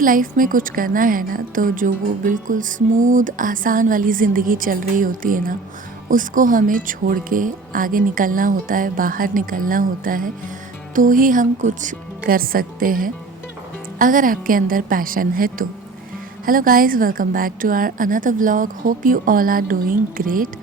अगर लाइफ में कुछ करना है ना तो जो वो बिल्कुल स्मूथ आसान वाली ज़िंदगी चल रही होती है ना उसको हमें छोड़ के आगे निकलना होता है, बाहर निकलना होता है, तो ही हम कुछ कर सकते हैं अगर आपके अंदर पैशन है तो। Hello guys, welcome back to our another vlog. Hope you all are doing great.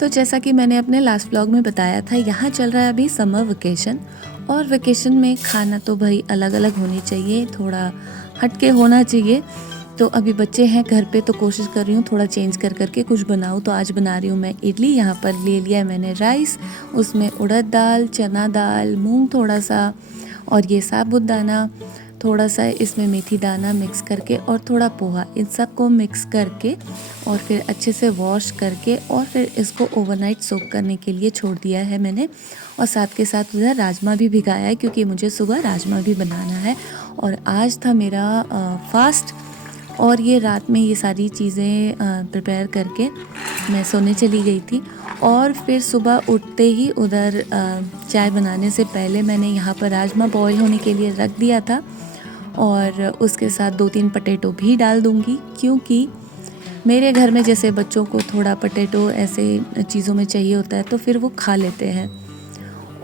तो जैसा कि मैंने अपने लास्ट व्लॉग में बताया था, यहाँ चल रहा है अभी समर वेकेशन। और वेकेशन में खाना तो भाई अलग अलग होनी चाहिए, थोड़ा हटके होना चाहिए। तो अभी बच्चे हैं घर पे तो कोशिश कर रही हूँ थोड़ा चेंज कर करके कुछ बनाऊँ। तो आज बना रही हूँ मैं इडली। यहाँ पर ले लिया है मैंने राइस, उसमें उड़द दाल, चना दाल, मूंग थोड़ा सा और ये साबुदाना थोड़ा सा, इसमें मेथी दाना मिक्स करके और थोड़ा पोहा, इन सब को मिक्स करके और फिर अच्छे से वॉश करके और फिर इसको ओवरनाइट सोक करने के लिए छोड़ दिया है मैंने। और साथ के साथ उधर राजमा भी भिगाया है क्योंकि मुझे सुबह राजमा भी बनाना है। और आज था मेरा फास्ट। और ये रात में ये सारी चीज़ें प्रिपेयर करके मैं सोने चली गई थी। और फिर सुबह उठते ही उधर चाय बनाने से पहले मैंने यहाँ पर राजमा बॉईल होने के लिए रख दिया था और उसके साथ 2-3 पटेटो भी डाल दूँगी क्योंकि मेरे घर में जैसे बच्चों को थोड़ा पटेटो ऐसे चीज़ों में चाहिए होता है तो फिर वो खा लेते हैं।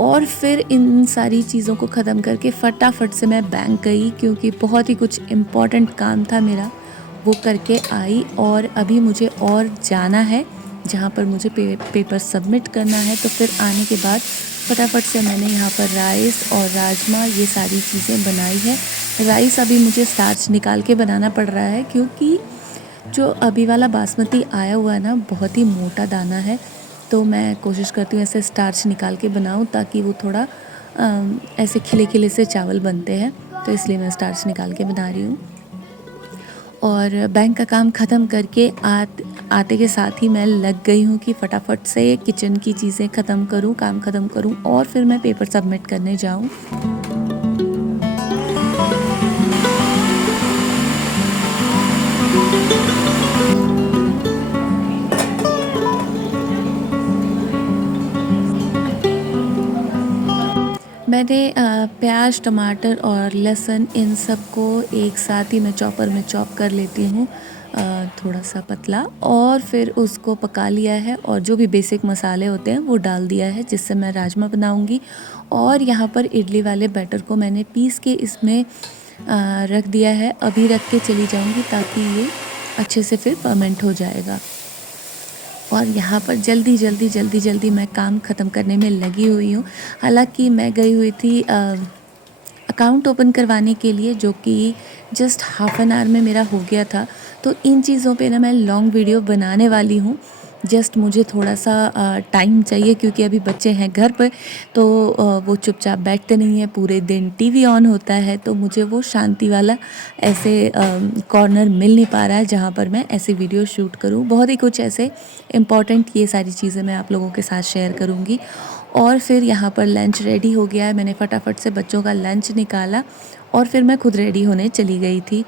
और फिर इन सारी चीज़ों को ख़त्म करके फटाफट से मैं बैंक गई क्योंकि बहुत ही कुछ इम्पॉर्टेंट काम था मेरा, वो करके आई। और अभी मुझे और जाना है जहाँ पर मुझे पेपर सबमिट करना है। तो फिर आने के बाद फटाफट से मैंने यहाँ पर राइस और राजमा ये सारी चीज़ें बनाई है। राइस अभी मुझे स्टार्च निकाल के बनाना पड़ रहा है क्योंकि जो अभी वाला बासमती आया हुआ है ना बहुत ही मोटा दाना है। तो मैं कोशिश करती हूँ ऐसे स्टार्च निकाल के बनाऊँ ताकि वो थोड़ा ऐसे खिले खिले से चावल बनते हैं, तो इसलिए मैं स्टार्च निकाल के बना रही हूँ। और बैंक का काम ख़त्म करके आते के साथ ही मैं लग गई हूँ कि फटाफट से किचन की चीज़ें ख़त्म करूँ, काम ख़त्म करूँ और फिर मैं पेपर सबमिट करने जाऊँ। मैंने प्याज, टमाटर और लहसुन इन सब को एक साथ ही मैं चॉपर में चॉप कर लेती हूँ, थोड़ा सा पतला। और फिर उसको पका लिया है और जो भी बेसिक मसाले होते हैं वो डाल दिया है जिससे मैं राजमा बनाऊँगी। और यहाँ पर इडली वाले बैटर को मैंने पीस के इसमें रख दिया है, अभी रख के चली जाऊँगी ताकि ये अच्छे से फिर फर्मेंट हो जाएगा। और यहाँ पर जल्दी मैं काम ख़त्म करने में लगी हुई हूँ। हालांकि मैं गई हुई थी अकाउंट ओपन करवाने के लिए, जो कि जस्ट हाफ़ एन आवर में मेरा हो गया था। तो इन चीज़ों पे ना मैं लॉन्ग वीडियो बनाने वाली हूँ। जस्ट मुझे थोड़ा सा टाइम चाहिए क्योंकि अभी बच्चे हैं घर पर, तो वो चुपचाप बैठते नहीं हैं, पूरे दिन टीवी ऑन होता है। तो मुझे वो शांति वाला ऐसे कॉर्नर मिल नहीं पा रहा है जहाँ पर मैं ऐसे वीडियो शूट करूँ। बहुत ही कुछ ऐसे इम्पॉर्टेंट ये सारी चीज़ें मैं आप लोगों के साथ शेयर करूँगी। और फिर यहाँ पर लंच रेडी हो गया है, मैंने फटाफट से बच्चों का लंच निकाला और फिर मैं खुद रेडी होने चली गई थी।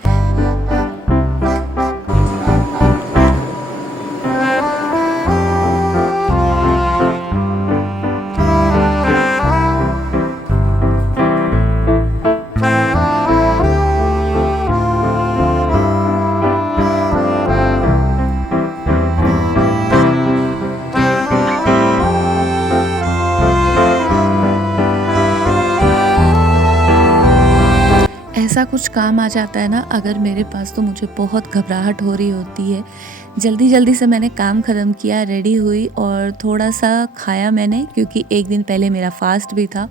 ऐसा कुछ काम आ जाता है ना अगर मेरे पास, तो मुझे बहुत घबराहट हो रही होती है। जल्दी से मैंने काम ख़त्म किया, रेडी हुई और थोड़ा सा खाया मैंने क्योंकि एक दिन पहले मेरा फास्ट भी था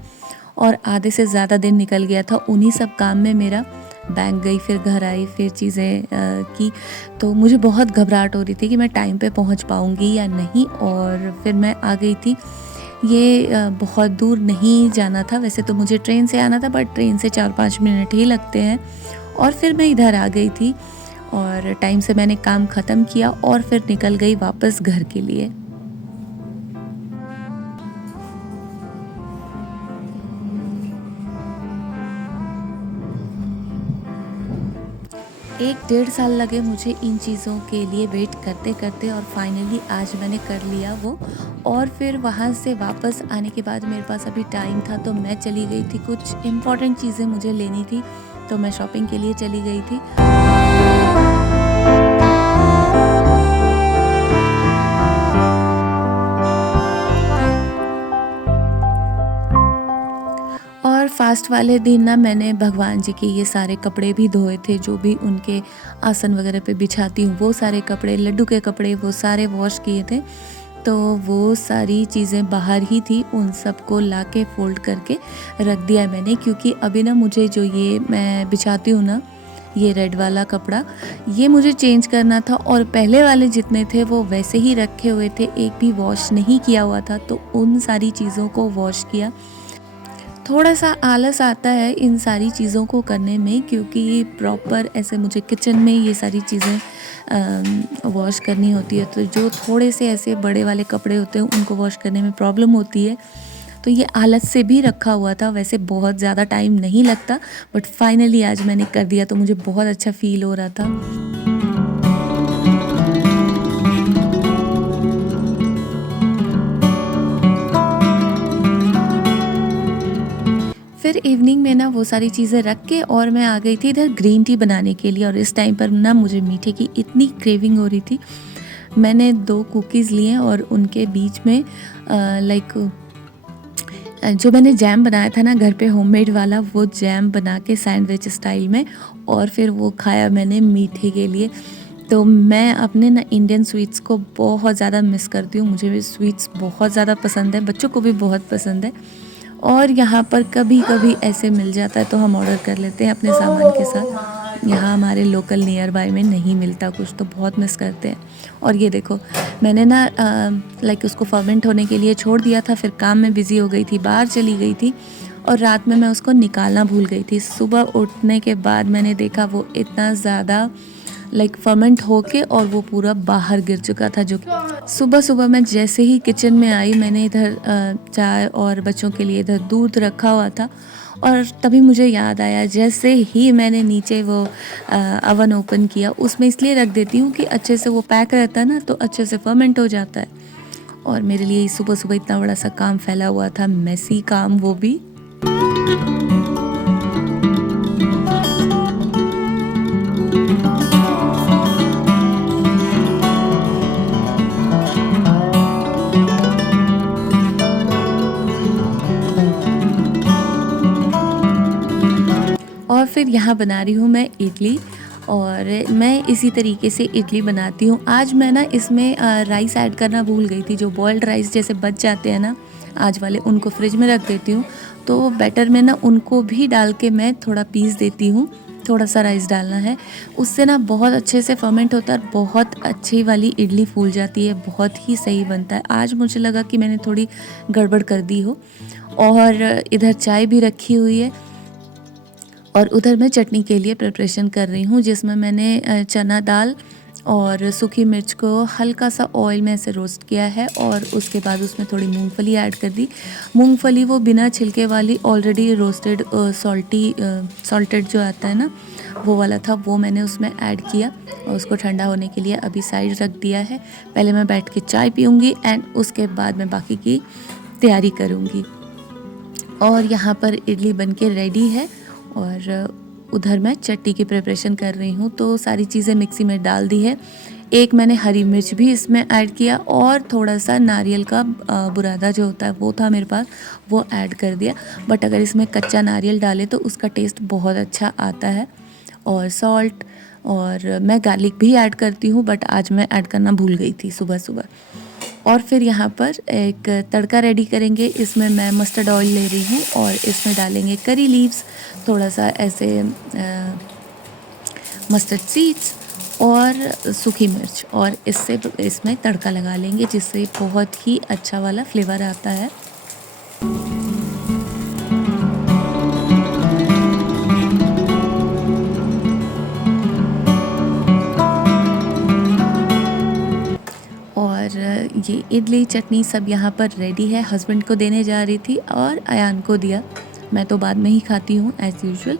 और आधे से ज़्यादा दिन निकल गया था उन्हीं सब काम में मेरा। बैंक गई, फिर घर आई, फिर चीज़ें की। तो मुझे बहुत घबराहट हो रही थी कि मैं टाइम पे पहुंच पाऊंगी या नहीं। और फिर मैं आ गई थी। ये बहुत दूर नहीं जाना था, वैसे तो मुझे ट्रेन से आना था, बट ट्रेन से 4-5 मिनट ही लगते हैं। और फिर मैं इधर आ गई थी और टाइम से मैंने काम ख़त्म किया और फिर निकल गई वापस घर के लिए। 1 डेढ़ साल लगे मुझे इन चीज़ों के लिए वेट करते-करते और फाइनली आज मैंने कर लिया वो। और फिर वहाँ से वापस आने के बाद मेरे पास अभी टाइम था तो मैं चली गई थी, कुछ इम्पोर्टेंट चीज़ें मुझे लेनी थी, तो मैं शॉपिंग के लिए चली गई थी। और फास्ट वाले दिन ना मैंने भगवान जी के ये सारे कपड़े भी धोए थे, जो भी उनके आसन वगैरह पे बिछाती हूँ वो सारे कपड़े, लड्डू के कपड़े वो सारे वॉश किए थे। तो वो सारी चीज़ें बाहर ही थी, उन सबको ला के फ़ोल्ड करके रख दिया है मैंने, क्योंकि अभी ना मुझे जो ये मैं बिछाती हूँ ना, ये रेड वाला कपड़ा, ये मुझे चेंज करना था और पहले वाले जितने थे वो वैसे ही रखे हुए थे, एक भी वॉश नहीं किया हुआ था, तो उन सारी चीज़ों को वॉश किया। थोड़ा-सा आलस आता है इन सारी चीज़ों को करने में, क्योंकि प्रॉपर ऐसे मुझे किचन में ये सारी चीज़ें वॉश करनी होती है, तो जो थोड़े से ऐसे बड़े वाले कपड़े होते हैं उनको वॉश करने में प्रॉब्लम होती है। तो ये आलस से भी रखा हुआ था, वैसे बहुत ज़्यादा टाइम नहीं लगता, बट फाइनली आज मैंने कर दिया तो मुझे बहुत अच्छा फ़ील हो रहा था। फिर इवनिंग में ना वो सारी चीज़ें रख के और मैं आ गई थी इधर ग्रीन टी बनाने के लिए, और इस टाइम पर ना मुझे मीठे की इतनी क्रेविंग हो रही थी। मैंने 2 कुकीज़ लिए और उनके बीच में लाइक जो मैंने जैम बनाया था ना घर पे होममेड वाला, वो जैम बना के सैंडविच स्टाइल में, और फिर वो खाया मैंने मीठे के लिए। तो मैं अपने ना इंडियन स्वीट्स को बहुत ज़्यादा मिस करती हूँ, मुझे भी स्वीट्स बहुत ज़्यादा पसंद है, बच्चों को भी बहुत पसंद है। और यहाँ पर कभी-कभी ऐसे मिल जाता है तो हम ऑर्डर कर लेते हैं अपने सामान के साथ। यहाँ हमारे लोकल नियर बाय में नहीं मिलता कुछ, तो बहुत मिस करते हैं। और ये देखो, मैंने ना लाइक उसको फर्मेंट होने के लिए छोड़ दिया था, फिर काम में बिज़ी हो गई थी, बाहर चली गई थी और रात में मैं उसको निकालना भूल गई थी। सुबह उठने के बाद मैंने देखा वो इतना ज़्यादा लाइक फर्मेंट होके और वो पूरा बाहर गिर चुका था। जो सुबह-सुबह मैं जैसे ही किचन में आई, मैंने इधर चाय और बच्चों के लिए इधर दूध रखा हुआ था, और तभी मुझे याद आया, जैसे ही मैंने नीचे वो अवन ओपन किया, उसमें इसलिए रख देती हूँ कि अच्छे से वो पैक रहता है ना, तो अच्छे से फर्मेंट हो जाता है। और मेरे लिए सुबह-सुबह इतना बड़ा सा काम फैला हुआ था, मेसी काम वो भी। और फिर यहाँ बना रही हूँ मैं इडली, और मैं इसी तरीके से इडली बनाती हूँ। आज मैं ना इसमें राइस ऐड करना भूल गई थी, जो बॉइल्ड राइस जैसे बच जाते हैं ना आज वाले, उनको फ्रिज में रख देती हूँ। तो बैटर में ना उनको भी डाल के मैं थोड़ा पीस देती हूँ, थोड़ा सा राइस डालना है, उससे ना बहुत अच्छे से फर्मेंट होता है, बहुत अच्छी वाली इडली फूल जाती है, बहुत ही सही बनता है। आज मुझे लगा कि मैंने थोड़ी गड़बड़ कर दी हो। और इधर चाय भी रखी हुई है, और उधर मैं चटनी के लिए प्रिपरेशन कर रही हूँ, जिसमें मैंने चना दाल और सूखी मिर्च को हल्का सा ऑयल में ऐसे रोस्ट किया है, और उसके बाद उसमें थोड़ी मूंगफली ऐड कर दी। मूंगफली वो बिना छिलके वाली ऑलरेडी रोस्टेड सॉल्टेड जो आता है ना, वो वाला था, वो मैंने उसमें ऐड किया और उसको ठंडा होने के लिए अभी साइड रख दिया है। पहले मैं बैठ के चाय पीऊँगी एंड उसके बाद मैं बाकी की तैयारी करूँगी। और यहाँ पर इडली बन के रेडी है, और उधर मैं चटनी की प्रिपरेशन कर रही हूँ। तो सारी चीज़ें मिक्सी में डाल दी है, एक मैंने हरी मिर्च भी इसमें ऐड किया, और थोड़ा सा नारियल का बुरादा जो होता है वो था मेरे पास, वो ऐड कर दिया। बट अगर इसमें कच्चा नारियल डाले तो उसका टेस्ट बहुत अच्छा आता है। और सॉल्ट, और मैं गार्लिक भी ऐड करती हूँ, बट आज मैं ऐड करना भूल गई थी सुबह सुबह। और फिर यहाँ पर एक तड़का रेडी करेंगे। इसमें मैं मस्टर्ड ऑयल ले रही हूँ और इसमें डालेंगे करी लीव्स, थोड़ा सा ऐसे मस्टर्ड सीड्स और सूखी मिर्च, और इससे इसमें तड़का लगा लेंगे, जिससे बहुत ही अच्छा वाला फ्लेवर आता है। और ये इडली चटनी सब यहाँ पर रेडी है, हस्बैंड को देने जा रही थी और अयान को दिया। मैं तो बाद में ही खाती हूँ एज़ यूजुअल,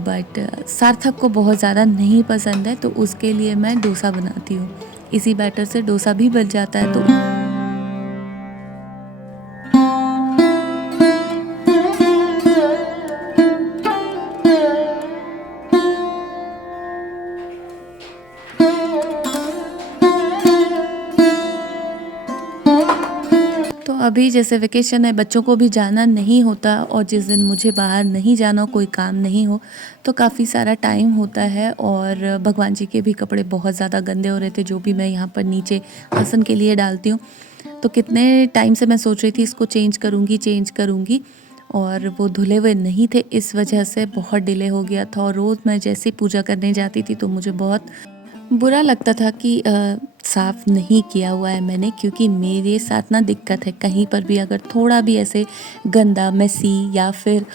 बट सार्थक को बहुत ज़्यादा नहीं पसंद है, तो उसके लिए मैं डोसा बनाती हूँ। इसी बैटर से डोसा भी बन जाता है। तो अभी जैसे वेकेशन है, बच्चों को भी जाना नहीं होता, और जिस दिन मुझे बाहर नहीं जाना, कोई काम नहीं हो, तो काफ़ी सारा टाइम होता है। और भगवान जी के भी कपड़े बहुत ज़्यादा गंदे हो रहे थे, जो भी मैं यहाँ पर नीचे आसन के लिए डालती हूँ। तो कितने टाइम से मैं सोच रही थी इसको चेंज करूँगी, और वो धुले हुए नहीं थे, इस वजह से बहुत डिले हो गया था। और रोज़ मैं जैसे पूजा करने जाती थी तो मुझे बहुत बुरा लगता था कि साफ़ नहीं किया हुआ है मैंने, क्योंकि मेरे साथ ना दिक्कत है, कहीं पर भी अगर थोड़ा भी ऐसे गंदा, मेसी या फिर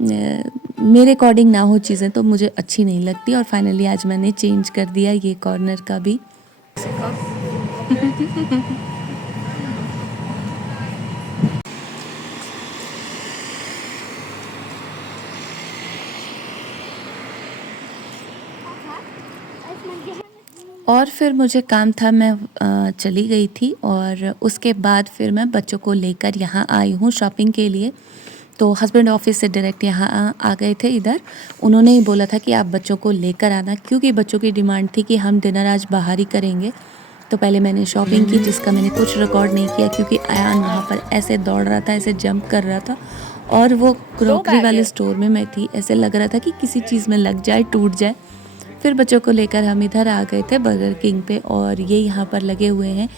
मेरे अकॉर्डिंग ना हो चीज़ें, तो मुझे अच्छी नहीं लगती। और फाइनली आज मैंने चेंज कर दिया ये कॉर्नर का भी। और फिर मुझे काम था, मैं चली गई थी, और उसके बाद फिर मैं बच्चों को लेकर यहाँ आई हूँ शॉपिंग के लिए। तो हस्बैंड ऑफिस से डायरेक्ट यहाँ आ गए थे इधर। उन्होंने ही बोला था कि आप बच्चों को लेकर आना, क्योंकि बच्चों की डिमांड थी कि हम डिनर आज बाहर ही करेंगे। तो पहले मैंने शॉपिंग की, जिसका मैंने कुछ रिकॉर्ड नहीं किया, क्योंकि अयान वहाँ पर ऐसे दौड़ रहा था, ऐसे जंप कर रहा था। और वो क्रॉकरी वाले स्टोर में मैं थी, ऐसे लग रहा था कि किसी चीज़ में लग जाए, टूट जाए। फिर बच्चों को लेकर हम इधर आ गए थे बर्गर किंग पे, और ये यहाँ पर लगे हुए हैं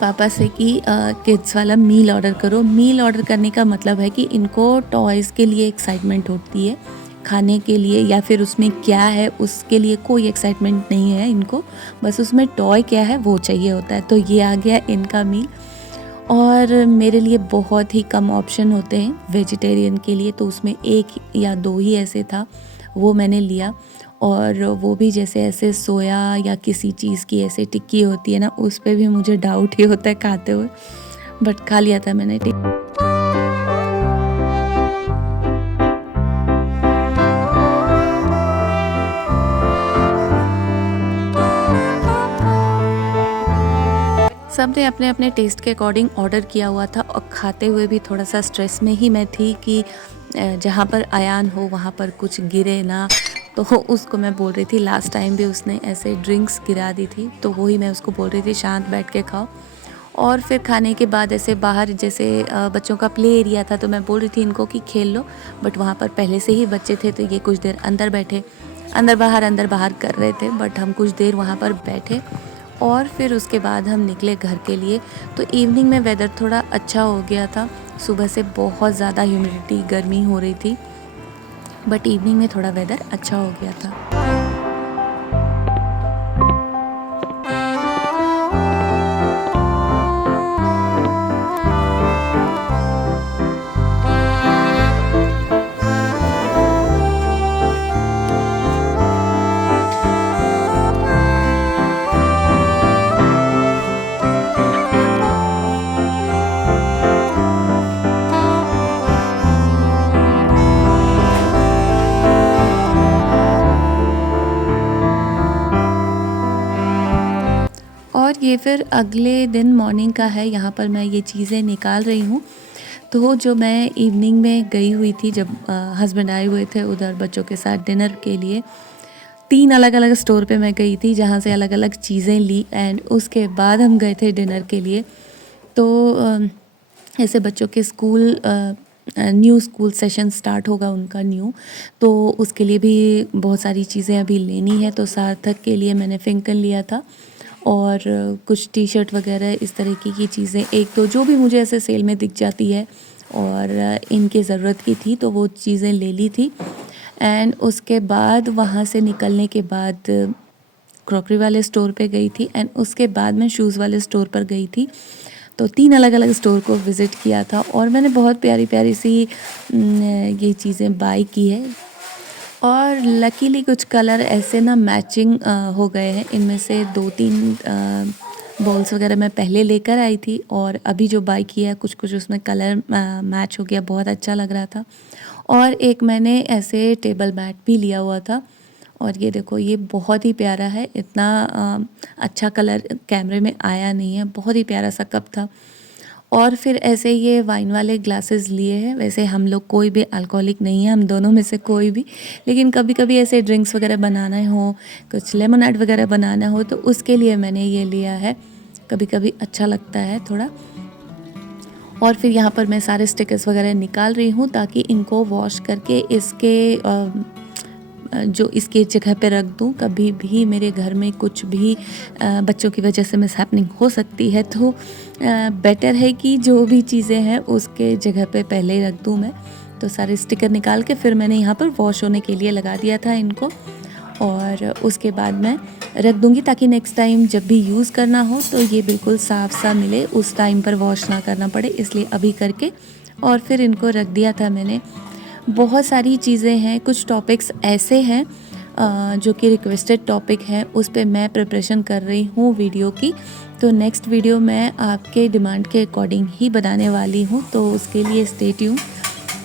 पापा से कि किड्स वाला मील ऑर्डर करो। मील ऑर्डर करने का मतलब है कि इनको टॉयज़ के लिए एक्साइटमेंट होती है, खाने के लिए या फिर उसमें क्या है उसके लिए कोई एक्साइटमेंट नहीं है इनको, बस उसमें टॉय क्या है वो चाहिए होता है। तो ये आ गया इनका मील। और मेरे लिए बहुत ही कम ऑप्शन होते हैं वेजिटेरियन के लिए, तो उसमें 1 या 2 ही ऐसे था, वो मैंने लिया। और वो भी जैसे ऐसे सोया या किसी चीज़ की ऐसे टिक्की होती है ना, उस पे भी मुझे डाउट ही होता है खाते हुए, बट खा लिया था मैंने। सबने अपने अपने टेस्ट के अकॉर्डिंग ऑर्डर किया हुआ था, और खाते हुए भी थोड़ा सा स्ट्रेस में ही मैं थी कि जहाँ पर अयान हो वहाँ पर कुछ गिरे ना। तो उसको मैं बोल रही थी, लास्ट टाइम भी उसने ऐसे ड्रिंक्स गिरा दी थी, तो वही मैं उसको बोल रही थी शांत बैठ के खाओ। और फिर खाने के बाद ऐसे बाहर जैसे बच्चों का प्ले एरिया था, तो मैं बोल रही थी इनको कि खेल लो, बट वहाँ पर पहले से ही बच्चे थे, तो ये कुछ देर अंदर बैठे, अंदर बाहर कर रहे थे, बट हम कुछ देर वहाँ पर बैठे। और फिर उसके बाद हम निकले घर के लिए। तो इवनिंग में वेदर थोड़ा अच्छा हो गया था, सुबह से बहुत ज़्यादा ह्यूमिडिटी गर्मी हो रही थी, बट इवनिंग में थोड़ा वेदर अच्छा हो गया था। और ये फिर अगले दिन मॉर्निंग का है, यहाँ पर मैं ये चीज़ें निकाल रही हूँ। तो जो मैं इवनिंग में गई हुई थी, जब हस्बैंड आए हुए थे उधर बच्चों के साथ डिनर के लिए, 3 अलग-अलग स्टोर पे मैं गई थी, जहाँ से अलग-अलग चीज़ें ली, एंड उसके बाद हम गए थे डिनर के लिए। तो ऐसे बच्चों के न्यू स्कूल सेशन स्टार्ट होगा उनका न्यू, तो उसके लिए भी बहुत सारी चीज़ें अभी लेनी है। तो सार्थक के लिए मैंने फिंकन लिया था, और कुछ टी शर्ट वगैरह इस तरीके की चीज़ें, एक तो जो भी मुझे ऐसे सेल में दिख जाती है और इनके ज़रूरत की थी, तो वो चीज़ें ले ली थी। एंड उसके बाद वहाँ से निकलने के बाद क्रॉकरी वाले स्टोर पे गई थी, एंड उसके बाद मैं शूज़ वाले स्टोर पर गई थी। तो 3 अलग-अलग स्टोर को विज़िट किया था, और मैंने बहुत प्यारी-प्यारी सी ये चीज़ें बाय की है। और लकीली कुछ कलर ऐसे ना मैचिंग हो गए हैं। इनमें से 2-3 बॉल्स वगैरह मैं पहले लेकर आई थी, और अभी जो बाय किया है कुछ-कुछ उसमें कलर मैच हो गया, बहुत अच्छा लग रहा था। और एक मैंने ऐसे टेबल मैट भी लिया हुआ था। और ये देखो, ये बहुत ही प्यारा है। इतना अच्छा कलर कैमरे में आया नहीं है, बहुत ही प्यारा सा कप था। और फिर ऐसे ये वाइन वाले ग्लासेस लिए हैं। वैसे हम लोग कोई भी अल्कोहलिक नहीं है, हम दोनों में से कोई भी, लेकिन कभी कभी ऐसे ड्रिंक्स वगैरह बनाना हो, कुछ लेमोनेड वगैरह बनाना हो, तो उसके लिए मैंने ये लिया है। कभी कभी अच्छा लगता है थोड़ा। और फिर यहाँ पर मैं सारे स्टिकर्स वगैरह निकाल रही हूँ ताकि इनको वॉश करके इसके जो इसके जगह पे रख दूँ। कभी भी मेरे घर में कुछ भी बच्चों की वजह से मिसहैपनिंग हो सकती है, तो बेटर है कि जो भी चीज़ें हैं उसके जगह पे पहले ही रख दूँ मैं। तो सारे स्टिकर निकाल के फिर मैंने यहाँ पर वॉश होने के लिए लगा दिया था इनको, और उसके बाद मैं रख दूँगी ताकि नेक्स्ट टाइम जब भी यूज़ करना हो तो ये बिल्कुल साफ़ सा मिले, उस टाइम पर वॉश ना करना पड़े, इसलिए अभी करके और फिर इनको रख दिया था मैंने। बहुत सारी चीज़ें हैं, कुछ टॉपिक्स ऐसे हैं जो कि रिक्वेस्टेड टॉपिक हैं, उस पे मैं प्रिपरेशन कर रही हूँ वीडियो की। तो नेक्स्ट वीडियो मैं आपके डिमांड के अकॉर्डिंग ही बनाने वाली हूँ, तो उसके लिए स्टे ट्यून।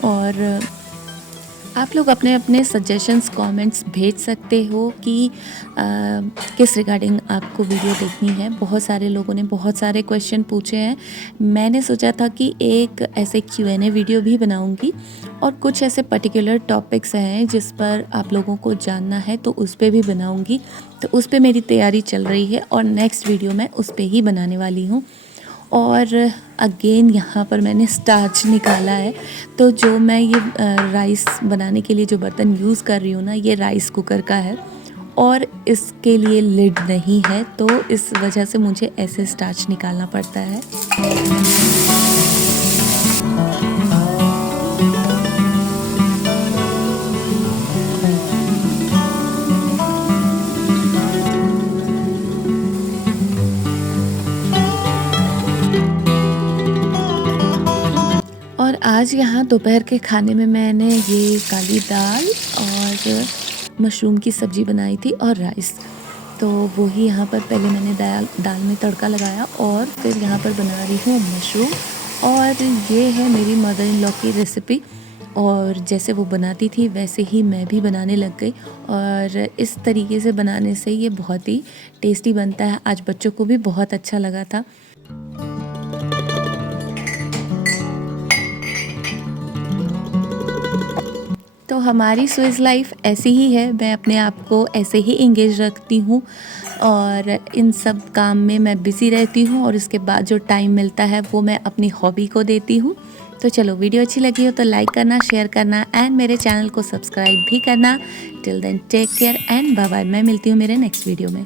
और आप लोग अपने अपने सजेशंस कमेंट्स भेज सकते हो कि किस रिगार्डिंग आपको वीडियो देखनी है। बहुत सारे लोगों ने बहुत सारे क्वेश्चन पूछे हैं। मैंने सोचा था कि एक ऐसे Q&A वीडियो भी बनाऊंगी, और कुछ ऐसे पर्टिकुलर टॉपिक्स हैं जिस पर आप लोगों को जानना है तो उस पर भी बनाऊंगी। तो उस पर मेरी तैयारी चल रही है और नेक्स्ट वीडियो मैं उस पर ही बनाने वाली हूँ। और अगेन यहाँ पर मैंने स्टार्च निकाला है। तो जो मैं ये राइस बनाने के लिए जो बर्तन यूज़ कर रही हूँ ना, ये राइस कुकर का है और इसके लिए लिड नहीं है, तो इस वजह से मुझे ऐसे स्टार्च निकालना पड़ता है। और आज यहाँ दोपहर के खाने में मैंने ये काली दाल और मशरूम की सब्ज़ी बनाई थी और राइस। तो वही यहाँ पर पहले मैंने दाल में तड़का लगाया और फिर यहाँ पर बना रही हूँ मशरूम। और ये है मेरी मदर इन लॉ की रेसिपी, और जैसे वो बनाती थी वैसे ही मैं भी बनाने लग गई, और इस तरीके से बनाने से ये बहुत ही टेस्टी बनता है। आज बच्चों को भी बहुत अच्छा लगा था। तो हमारी स्विस लाइफ ऐसी ही है, मैं अपने आप को ऐसे ही इंगेज रखती हूँ और इन सब काम में मैं बिज़ी रहती हूँ, और इसके बाद जो टाइम मिलता है वो मैं अपनी हॉबी को देती हूँ। तो चलो, वीडियो अच्छी लगी हो तो लाइक करना, शेयर करना एंड मेरे चैनल को सब्सक्राइब भी करना। Till then take care and bye bye. मैं मिलती हूँ मेरे नेक्स्ट वीडियो में।